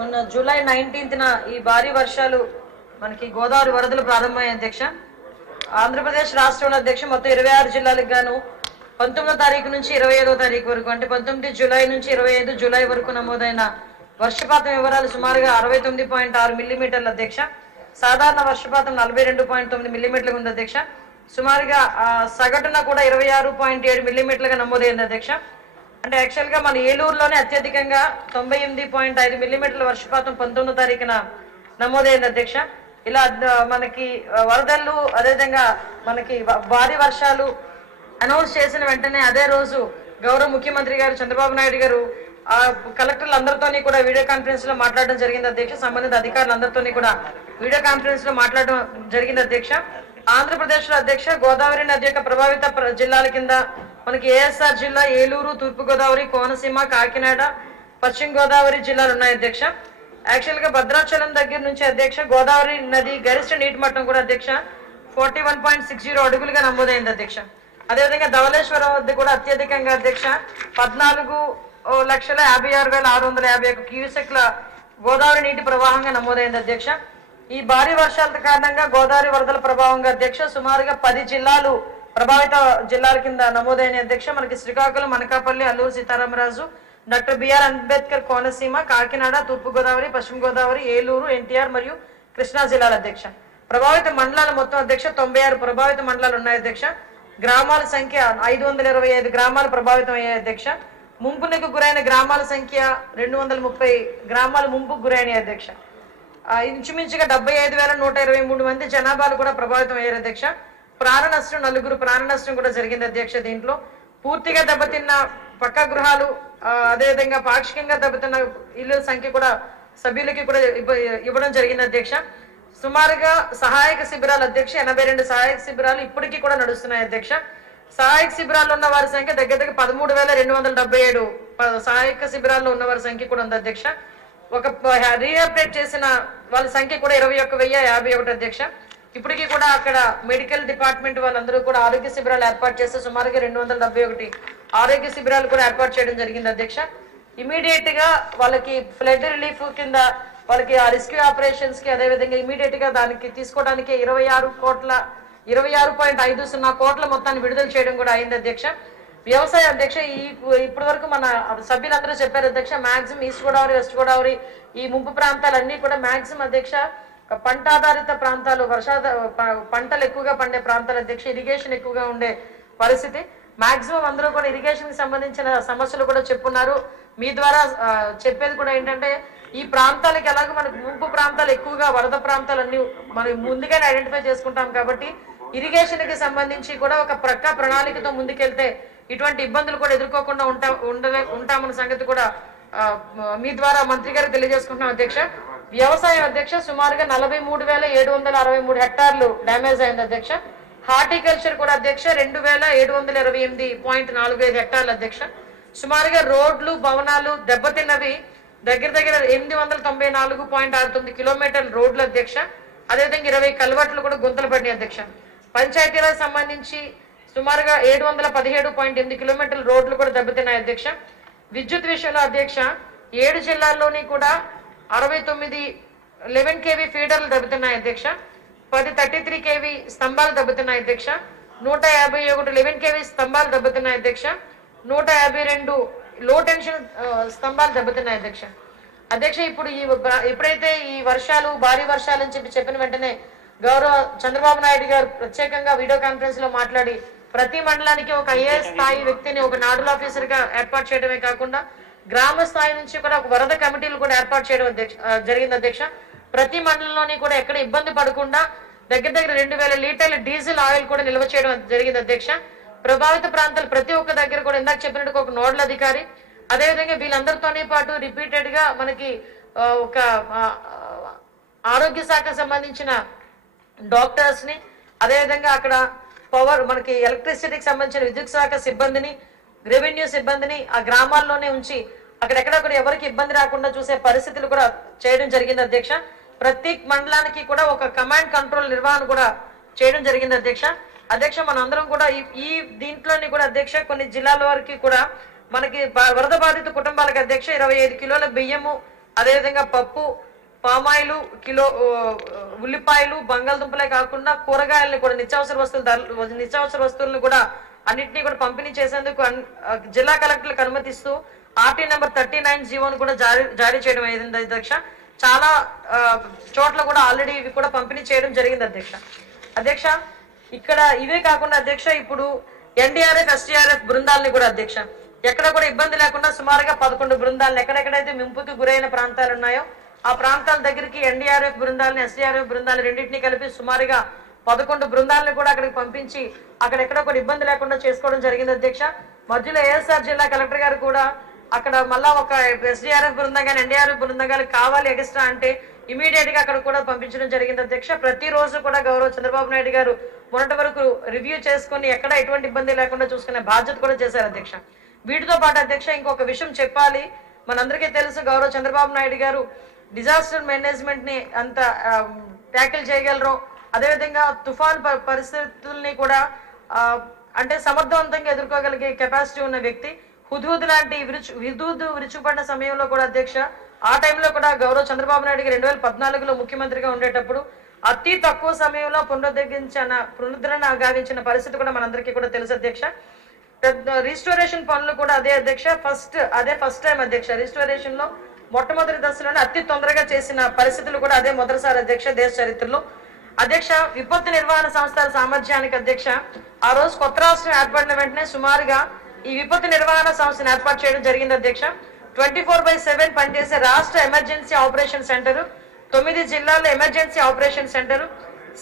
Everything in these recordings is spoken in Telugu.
మొన్న జూలై 19న ఈ భారీ వర్షాలు మనకి గోదావరి వరదలు ప్రారంభమయ్యాయి అధ్యక్ష. ఆంధ్రప్రదేశ్ రాష్ట్రంలో అధ్యక్ష మొత్తం 26 జిల్లాలకు గాను 19వ తారీఖు నుంచి 25వ తారీఖు వరకు అంటే 19 జూలై నుంచి 25 జూలై వరకు నమోదైన వర్షపాతం వివరాలు సుమారుగా 69.6 మిల్లీమీటర్ల అధ్యక్ష. సాధారణ వర్షపాతం 42.9 మిల్లీమీటర్లు ఉంది అధ్యక్ష. సుమారుగా సగటున కూడా 26.7 మిల్లీమీటర్లుగా నమోదైంది అధ్యక్ష. అంటే యాక్చువల్గా మన ఏలూరులోనే అత్యధికంగా 98.5 మిల్లీమీటర్ల వర్షపాతం 19వ తారీఖున నమోదైంది అధ్యక్ష. ఇలా మనకి వరదలు అదేవిధంగా మనకి భారీ వర్షాలు అనౌన్స్ చేసిన వెంటనే అదే రోజు గౌరవ ముఖ్యమంత్రి గారు చంద్రబాబు నాయుడు గారు కలెక్టర్లు అందరితోని కూడా వీడియో కాన్ఫరెన్స్ లో మాట్లాడడం జరిగింది అధ్యక్ష. సంబంధిత అధికారులందరితోని కూడా వీడియో కాన్ఫరెన్స్ లో మాట్లాడడం జరిగింది అధ్యక్ష. ఆంధ్రప్రదేశ్ లో అధ్యక్ష గోదావరి నది యొక్క ప్రభావిత జిల్లాల కింద మనకి ఏఎస్ఆర్ జిల్లా, ఏలూరు, తూర్పు గోదావరి, కోనసీమ, కాకినాడ, పశ్చిమ గోదావరి జిల్లాలు ఉన్నాయి అధ్యక్ష. యాక్చువల్ గా భద్రాచలం దగ్గర నుంచి అధ్యక్ష గోదావరి నది గరిష్ట నీటి మట్టం కూడా అధ్యక్ష 41.60 అడుగులుగా నమోదైంది అధ్యక్ష. అదేవిధంగా ధవళేశ్వరం వద్ద కూడా అత్యధికంగా అధ్యక్ష 14,56,651 క్యూసెక్ల గోదావరి నీటి ప్రవాహంగా నమోదైంది అధ్యక్ష. ఈ భారీ వర్షాల కారణంగా గోదావరి వరదల ప్రభావంగా అధ్యక్ష సుమారుగా 10 జిల్లాలు ప్రభావిత జిల్లాల కింద నమోదైన అధ్యక్ష. మనకి శ్రీకాకుళం, అనకాపల్లి, అల్లూరు సీతారామరాజు, డాక్టర్ బిఆర్ అంబేద్కర్ కోనసీమ, కాకినాడ, తూర్పు గోదావరి, పశ్చిమ గోదావరి, ఏలూరు, ఎన్టీఆర్ మరియు కృష్ణా జిల్లాల అధ్యక్ష. ప్రభావిత మండలాలు మొత్తం అధ్యక్ష 96 ప్రభావిత మండలాలు ఉన్నాయి అధ్యక్ష. గ్రామాల సంఖ్య 525 గ్రామాలు ప్రభావితం అయ్యాయి అధ్యక్ష. ముంపునకు గురైన గ్రామాల సంఖ్య 230 గ్రామాలు ముంపుకు గురైన అధ్యక్ష. ఇంచుమించుగా 75,123 మంది జనాభాలు కూడా ప్రభావితం అయ్యారు అధ్యక్ష. ప్రాణ నష్టం 4 ప్రాణ నష్టం కూడా జరిగింది అధ్యక్ష. దీంట్లో పూర్తిగా దెబ్బతిన్న పక్కా గృహాలు అదేవిధంగా పాక్షికంగా దెబ్బతిన్న ఇల్లు సంఖ్య కూడా సభ్యులకి కూడా ఇవ్వడం జరిగింది అధ్యక్ష. సుమారుగా సహాయక శిబిరాలు అధ్యక్ష 82 సహాయక శిబిరాలు ఇప్పటికీ కూడా నడుస్తున్నాయి అధ్యక్ష. సహాయక శిబిరాల్లో ఉన్న వారి సంఖ్య దగ్గర 13,277 సహాయక శిబిరాల్లో ఉన్న వారి సంఖ్య కూడా ఉంది అధ్యక్ష. ఒక రీఅప్డేట్ చేసిన వాళ్ళ సంఖ్య కూడా 21,051 అధ్యక్ష. ఇప్పటికీ కూడా అక్కడ మెడికల్ డిపార్ట్మెంట్ వాళ్ళందరూ కూడా ఆరోగ్య శిబిరాలు ఏర్పాటు చేస్తే సుమారుగా 271 ఆరోగ్య శిబిరాలు కూడా ఏర్పాటు చేయడం జరిగింది అధ్యక్ష. ఇమీడియట్ గా వాళ్ళకి ఫ్లడ్ రిలీఫ్ కింద వాళ్ళకి ఆ రెస్క్యూ ఆపరేషన్స్ కి అదేవిధంగా ఇమీడియట్ గా దానికి తీసుకోవడానికి 26.50 కోట్ల మొత్తాన్ని విడుదల చేయడం కూడా అయింది అధ్యక్ష. వ్యవసాయ అధ్యక్ష ఇప్పటి వరకు మన సభ్యులందరూ చెప్పారు అధ్యక్ష. Maximum east Godavari, west Godavari ఈ ముంపు ప్రాంతాలన్నీ కూడా మాక్సిమం అధ్యక్ష పంట ఆధారిత ప్రాంతాలు, పంటలు ఎక్కువగా పండే ప్రాంతాలు అధ్యక్ష. ఇరిగేషన్ ఎక్కువగా ఉండే పరిస్థితి. మాక్సిమం అందరూ కూడా ఇరిగేషన్ కి సంబంధించిన సమస్యలు కూడా చెప్పున్నారు. మీ ద్వారా చెప్పేది కూడా ఏంటంటే ఈ ప్రాంతాలకు ఎలాగో మనకు ముంపు ప్రాంతాలు ఎక్కువగా వరద ప్రాంతాలు అన్ని మనం ముందుగానే ఐడెంటిఫై చేసుకుంటాం కాబట్టి ఇరిగేషన్ కి సంబంధించి కూడా ఒక ప్రక్క ప్రణాళికతో ముందుకెళ్తే ఇటువంటి ఇబ్బందులు కూడా ఎదుర్కోకుండా ఉంటామన్న సంగతి కూడా మీ ద్వారా మంత్రి గారికి తెలియజేసుకుంటున్నాం అధ్యక్ష. వ్యవసాయం అధ్యక్ష సుమారుగా 43,763 హెక్టార్లు డ్యామేజ్ అయింది అధ్యక్ష. హార్టికల్చర్ కూడా అధ్యక్ష 2,728.45 హెక్టార్లు అధ్యక్ష. సుమారుగా రోడ్లు, భవనాలు దెబ్బతిన్నవి దగ్గర 894.69 కిలోమీటర్ల రోడ్లు అధ్యక్ష. అదేవిధంగా 20 కల్వర్ట్లు కూడా గుంతలు పడినాయి అధ్యక్ష. పంచాయతీలకు సంబంధించి సుమారుగా 717.8 కిలోమీటర్ల రోడ్లు కూడా దెబ్బతిన్నాయి అధ్యక్ష. విద్యుత్ విషయంలో అధ్యక్ష 7 జిల్లాల్లోని కూడా 69 11 kV ఫీడర్లు దెబ్బతిన్నాయి అధ్యక్ష. 10 33 kV స్తంభాలు దెబ్బతిన్నాయి అధ్యక్ష. 151 11 kV స్తంభాలు దెబ్బతిన్నాయి అధ్యక్ష. 152 లో టెన్షన్ స్తంభాలు దెబ్బతిన్నాయి అధ్యక్ష. అధ్యక్ష ఇప్పుడైతే ఈ వర్షాలు భారీ వర్షాలు అని చెప్పిన వెంటనే గౌరవ చంద్రబాబు నాయుడు గారు ప్రత్యేకంగా వీడియో కాన్ఫరెన్స్ లో మాట్లాడి ప్రతి మండలానికి ఒక ఐఏఎస్ స్థాయి వ్యక్తిని ఒక నాడల్ ఆఫీసర్ గా ఏర్పాటు చేయడమే కాకుండా గ్రామ స్థాయి నుంచి కూడా ఒక వరద కమిటీలు కూడా ఏర్పాటు చేయడం జరిగింది అధ్యక్ష. ప్రతి మండలంలోని కూడా ఎక్కడ ఇబ్బంది పడకుండా దగ్గర 2,000 లీటర్ల డీజిల్ ఆయిల్ కూడా నిల్వ చేయడం జరిగింది అధ్యక్ష. ప్రభావిత ప్రాంతాలు ప్రతి ఒక్క దగ్గర కూడా ఇందాక చెప్పినట్టు ఒక నోడల్ అధికారి అదేవిధంగా వీళ్ళందరితోనే పాటు రిపీటెడ్ గా మనకి ఒక ఆరోగ్య శాఖ సంబంధించిన డాక్టర్స్ ని అదేవిధంగా అక్కడ పవర్ మనకి ఎలక్ట్రిసిటీకి సంబంధించిన విద్యుత్ శాఖ సిబ్బందిని, రెవెన్యూ సిబ్బందిని ఆ గ్రామాల్లోనే ఉంచి అక్కడెక్కడ కూడా ఎవరికి ఇబ్బంది రాకుండా చూసే పరిస్థితులు కూడా చేయడం జరిగింది అధ్యక్ష. ప్రతి మండలానికి కూడా ఒక కమాండ్ కంట్రోల్ నిర్వహణ కూడా చేయడం జరిగింది అధ్యక్ష. మనందరం కూడా ఈ దీంట్లోని కూడా అధ్యక్ష కొన్ని జిల్లాల వరకు కూడా మనకి వరద బాధిత కుటుంబాలకు అధ్యక్ష 25 కిలోల బియ్యము అదేవిధంగా పప్పు, పామాయిలు, కిలో ఉల్లిపాయలు, బంగాళదుంపలే కాకుండా కూరగాయలను కూడా నిత్యావసర వస్తువులను కూడా అన్నింటినీ కూడా పంపిణీ చేసేందుకు జిల్లా కలెక్టర్లకు అనుమతిస్తూ ఆర్టీ నెంబర్ 39 జీవోను కూడా జారీ చేయడం అయింది అధ్యక్ష. చాలా చోట్ల కూడా ఆల్రెడీ ఇవి కూడా పంపిణీ చేయడం జరిగింది అధ్యక్ష. ఇక్కడ ఇవే కాకుండా అధ్యక్ష ఇప్పుడు ఎన్డీఆర్ఎఫ్, ఎస్డీఆర్ఎఫ్ బృందాలని కూడా అధ్యక్ష ఎక్కడ కూడా ఇబ్బంది లేకుండా సుమారుగా 11 బృందాలను ఎక్కడెక్కడైతే ముంపుకు గురైన ప్రాంతాలు ఉన్నాయో ఆ ప్రాంతాల దగ్గరికి ఎన్డీఆర్ఎఫ్ బృందాలని, ఎస్డీఆర్ఎఫ్ బృందాలు రెండింటినీ కలిపి సుమారుగా 11 బృందాలను కూడా అక్కడికి పంపించి అక్కడెక్కడ కూడా ఇబ్బంది లేకుండా చేసుకోవడం జరిగింది అధ్యక్ష. మధ్యలో ఏఎస్ఆర్ జిల్లా కలెక్టర్ గారు కూడా అక్కడ మళ్ళా ఒక ఎస్డీఆర్ఎఫ్ బృందం కానీ ఎన్డీఆర్ఎఫ్ బృందం కానీ కావాలి ఎక్స్ట్రా అంటే ఇమీడియట్ గా అక్కడ కూడా పంపించడం జరిగింది అధ్యక్ష. ప్రతిరోజు కూడా గౌరవ చంద్రబాబు నాయుడు గారు మొన్నటి వరకు రివ్యూ చేసుకుని ఎక్కడ ఎటువంటి ఇబ్బంది లేకుండా చూసుకునే బాధ్యత కూడా చేశారు అధ్యక్ష. వీటితో పాటు అధ్యక్ష ఇంకొక విషయం చెప్పాలి. మనందరికీ తెలుసు గౌరవ చంద్రబాబు నాయుడు గారు డిజాస్టర్ మేనేజ్మెంట్ ని అంత ట్యాకిల్ చేయగలరు, అదేవిధంగా తుఫాన్ పరిస్థితుల్ని కూడా అంటే సమర్థవంతంగా ఎదుర్కోగలిగే కెపాసిటీ ఉన్న వ్యక్తి. హుద్హుద్ లాంటి విరుచుపడిన సమయంలో కూడా అధ్యక్ష ఆ టైంలో కూడా గౌరవ చంద్రబాబు నాయుడు గారు 2014లో ముఖ్యమంత్రిగా ఉండేటప్పుడు అతి తక్కువ సమయంలో పునరుద్ధరణ గావించిన పరిస్థితి కూడా మనందరికీ కూడా తెలుసు అధ్యక్ష. రిస్టోరేషన్ పనులు కూడా అదే అధ్యక్ష ఫస్ట్ టైం అధ్యక్ష. రిస్టోరేషన్ లో మొట్టమొదటి దశలోనే అతి తొందరగా చేసిన పరిస్థితులు కూడా అదే మొదటిసారి అధ్యక్ష దేశ చరిత్రలో. అధ్యక్ష విపత్తు నిర్వహణ సంస్థల సామర్థ్యానికి అధ్యక్ష ఆ రోజు కొత్త రాష్ట్రం ఏర్పడిన వెంటనే సుమారుగా ఈ విపత్తు నిర్వహణ సంస్థను ఏర్పాటు చేయడం జరిగింది అధ్యక్ష. 24/7 పనిచేసే రాష్ట్ర ఎమర్జెన్సీ ఆపరేషన్ సెంటర్, 9 జిల్లాల్లో ఎమర్జెన్సీ ఆపరేషన్ సెంటర్,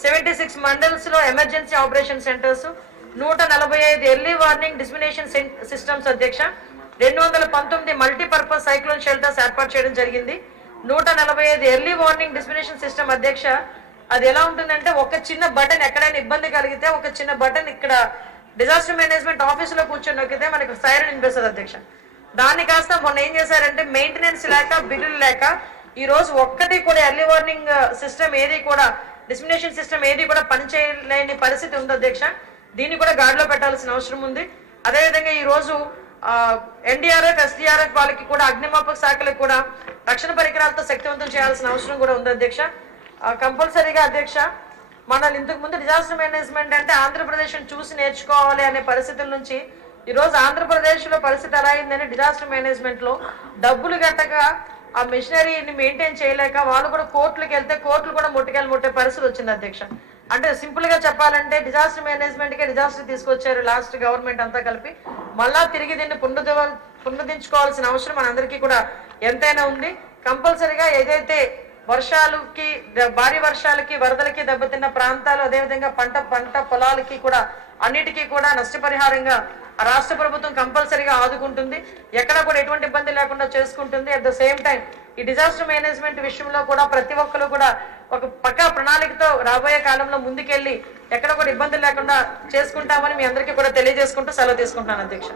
76 మండల్స్ లో emergency operation centres, 145 early warning dissemination systems అధ్యక్ష, 219 మల్టీపర్పస్ సైక్లోన్ షెల్టర్స్ ఏర్పాటు చేయడం జరిగింది. 145 ఎర్లీ వార్నింగ్ డిస్మినేషన్ సిస్టమ్ అధ్యక్ష. అది ఎలా ఉంటుందంటే ఒక చిన్న బటన్ ఎక్కడైనా ఇబ్బంది కలిగితే ఒక చిన్న బటన్ ఇక్కడ డిజాస్టర్ మేనేజ్మెంట్ ఆఫీసులో కూర్చొని నొక్కితే మనకి సైరన్ వినిపిస్తుంది అధ్యక్ష. దాన్ని కాస్త మొన్న ఏం చేశారంటే మెయింటెనెన్స్ లేక బిల్లులు లేక ఈ రోజు ఒక్కటి కూడా ఎర్లీ వార్నింగ్ సిస్టమ్ ఏది కూడా డిస్మినేషన్ సిస్టమ్ ఏది కూడా పనిచేయలేని పరిస్థితి ఉంది అధ్యక్ష. దీన్ని కూడా గాడిలో పెట్టాల్సిన అవసరం ఉంది. అదేవిధంగా ఈ రోజు ఎన్డీఆర్ఎఫ్, ఎస్డీఆర్ఎఫ్ వాళ్ళకి కూడా అగ్నిమాపక శాఖలకు కూడా రక్షణ పరికరాలతో శక్తివంతం చేయాల్సిన అవసరం కూడా ఉంది అధ్యక్ష. కంపల్సరీగా అధ్యక్ష మనల్ని ఇంతకు ముందు డిజాస్టర్ మేనేజ్మెంట్ అంటే ఆంధ్రప్రదేశ్ చూసి నేర్చుకోవాలి అనే పరిస్థితుల నుంచి ఈ రోజు ఆంధ్రప్రదేశ్ లో పరిస్థితి ఎలా అయిందని డిజాస్టర్ మేనేజ్మెంట్ లో డబ్బులు గట్టక ఆ మిషనరీని మెయింటైన్ చేయలేక వాళ్ళు కూడా కోర్టులకు వెళ్తే కోర్టులు కూడా ముట్టే పరిస్థితి వచ్చింది అధ్యక్ష. అంటే సింపుల్ గా చెప్పాలంటే డిజాస్టర్ మేనేజ్మెంట్ కే డిజాస్టర్ తీసుకొచ్చారు లాస్ట్ గవర్నమెంట్ అంతా కలిపి. మళ్ళా తిరిగి దీన్ని పునరుద్ధరించుకోవాల్సిన అవసరం మనందరికీ కూడా ఎంతైనా ఉంది. కంపల్సరీగా ఏదైతే వర్షాలకి భారీ వర్షాలకి వరదలకి దెబ్బతిన్న ప్రాంతాలు అదేవిధంగా పంట పొలాలకి కూడా అన్నిటికీ కూడా నష్టపరిహారంగా రాష్ట్ర ప్రభుత్వం కంపల్సరీగా ఆదుకుంటుంది. ఎక్కడ కూడా ఎటువంటి ఇబ్బంది లేకుండా చేసుకుంటుంది. అట్ ద సేమ్ టైం ఈ డిజాస్టర్ మేనేజ్మెంట్ విషయంలో కూడా ప్రతి ఒక్కరు కూడా ఒక పక్కా ప్రణాళికతో రాబోయే కాలంలో ముందుకెళ్లి ఎక్కడ కూడా ఇబ్బంది లేకుండా చేసుకుంటామని మీ అందరికీ కూడా తెలియజేసుకుంటూ సెలవు తీసుకుంటున్నాను అధ్యక్ష.